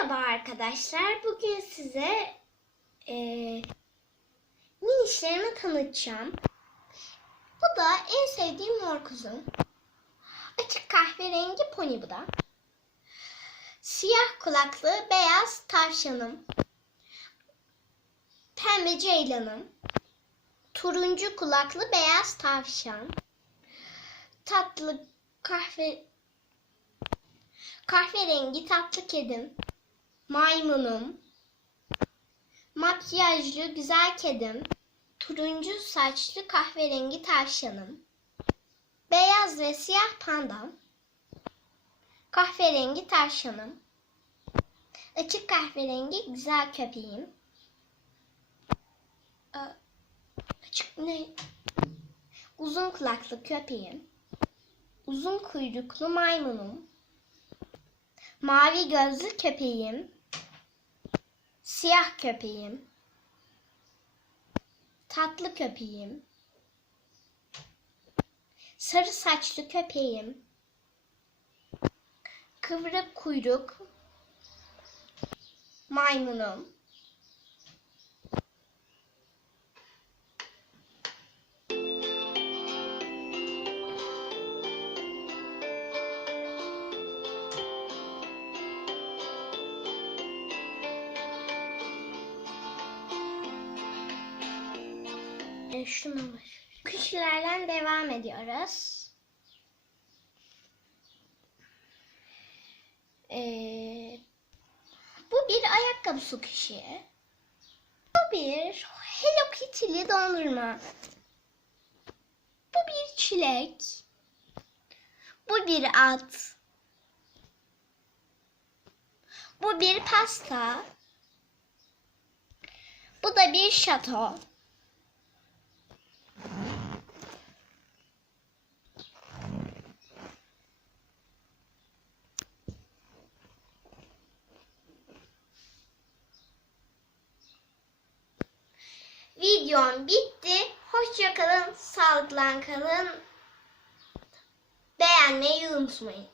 Merhaba arkadaşlar. Bugün size e, minişlerimi tanıtacağım. Bu da en sevdiğim mor kuzum. Açık kahverengi pony bu da. Siyah kulaklı beyaz tavşanım. Pembe ceylanım. Turuncu kulaklı beyaz tavşan. Tatlı kahve Kahverengi tatlı kedim. Maymunum. Makyajlı güzel kedim. Turuncu saçlı kahverengi tavşanım. Beyaz ve siyah pandam. Kahverengi tavşanım. Açık kahverengi güzel köpeğim. Aa, Açık ne? Uzun kulaklı köpeğim. Uzun kuyruklu maymunum. Mavi gözlü köpeğim. Siyah köpeğim. Tatlı köpeğim. Sarı saçlı köpeğim. Kıvrık kuyruk. Maymunum. E, var. Kişilerden devam ediyoruz. Ee, bu bir ayakkabı su kişi. Bu bir Hello Kitty'li dondurma. Bu bir çilek. Bu bir at. Bu bir pasta. Bu da bir şato. Videom bitti. Hoşça kalın, sağlıkla kalın. Beğenmeyi unutmayın.